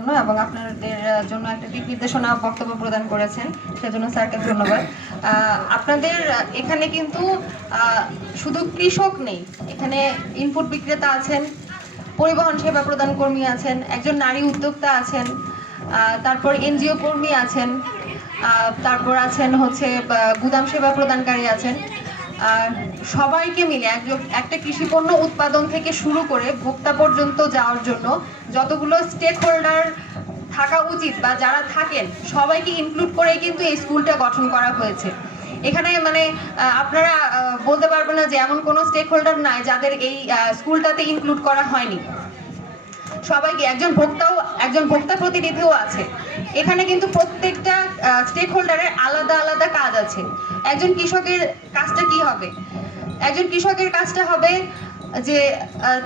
জন্য এবং আপনাদের জন্য একটা দিক নির্দেশনা বক্তব্য প্রদান করেছেন। সেজন্য স্যারকে ধন্যবাদ। আপনাদের এখানে কিন্তু শুধু কৃষক নেই, এখানে ইনপুট বিক্রেতা আছেন, পরিবহন সেবা প্রদান কর্মী আছেন, একজন নারী উদ্যোক্তা আছেন তারপর এনজিও কর্মী আছেন তারপর আছেন হচ্ছে গুদাম সেবা প্রদানকারী আছেন। সবাইকে মিলে একটা কৃষি পণ্য উৎপাদন থেকে শুরু করে ভোক্তা পর্যন্ত যাওয়ার জন্য যতগুলো স্টেক হোল্ডার থাকা উচিত বা যারা থাকেন, সবাইকে ইনক্লুড করে কিন্তু এই স্কুলটা গঠন করা হয়েছে। এখানে মানে আপনারা বলতে পারবেন না যে এমন কোনো স্টেক হোল্ডার নাই যাদের এই স্কুলটাতে ইনক্লুড করা হয়নি। সবাইকে, একজন ভোক্তাও, একজন ভোক্তা প্রতিনিধিও আছে। এখানে কিন্তু প্রত্যেকটা স্টেক হোল্ডারের আলাদা আলাদা কাজ আছে। একজন কৃষকের কাজটা কি হবে? একজন কৃষকের কাজটা হবে যে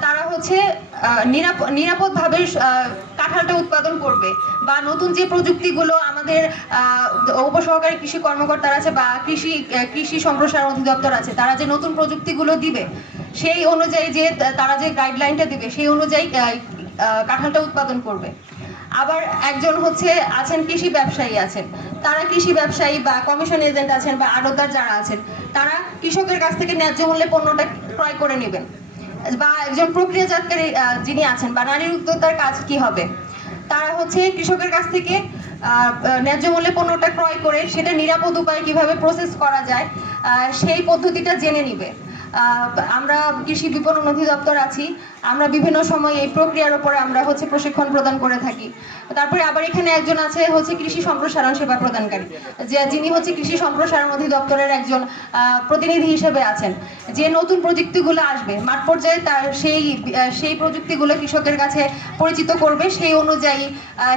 তারা হচ্ছে নিরাপদভাবে কাঁঠালটা উৎপাদন করবে বা নতুন যে প্রযুক্তিগুলো আমাদের উপসহকারী কৃষি কর্মকর্তারা আছে বা কৃষি কৃষি সম্প্রসারণ অধিদপ্তর আছে, তারা যে নতুন প্রযুক্তিগুলো দিবে, সেই অনুযায়ী যে, তারা যে গাইডলাইনটা দিবে, সেই অনুযায়ী কাঁঠালটা উৎপাদন করবে। আবার একজন হচ্ছে আছেন কৃষি ব্যবসায়ী আছেন। তারা কৃষি ব্যবসায়ী বা কমিশন এজেন্ট আছেন বা আড়তদার যারা আছেন, তারা কৃষকের কাছ থেকে ন্যায্য মূল্যে পণ্যটা ক্রয় করে নেবেন। বা একজন প্রক্রিয়াজাতকারী যিনি আছেন বা নারীর উদ্যোক্তার কাজ কি হবে, তারা হচ্ছে কৃষকের কাছ থেকে ন্যায্য মূল্যে পণ্যটা ক্রয় করে সেটা নিরাপদ উপায়ে কীভাবে প্রসেস করা যায় সেই পদ্ধতিটা জেনে নিবে। আমরা কৃষি বিপণন অধিদপ্তর আছি। আমরা বিভিন্ন সময় এই প্রক্রিয়ার উপরে আমরা হচ্ছে প্রশিক্ষণ প্রদান করে থাকি। তারপরে আবার এখানে একজন আছে হচ্ছে কৃষি সম্প্রসারণ সেবা প্রদানকারী, যে যিনি হচ্ছে কৃষি সম্প্রসারণ অধিদপ্তরের একজন প্রতিনিধি হিসেবে আছেন। যে নতুন প্রযুক্তিগুলো আসবে, মাঠ পর্যায়ে তার সেই সেই প্রযুক্তিগুলো কৃষকের কাছে পরিচিত করবে, সেই অনুযায়ী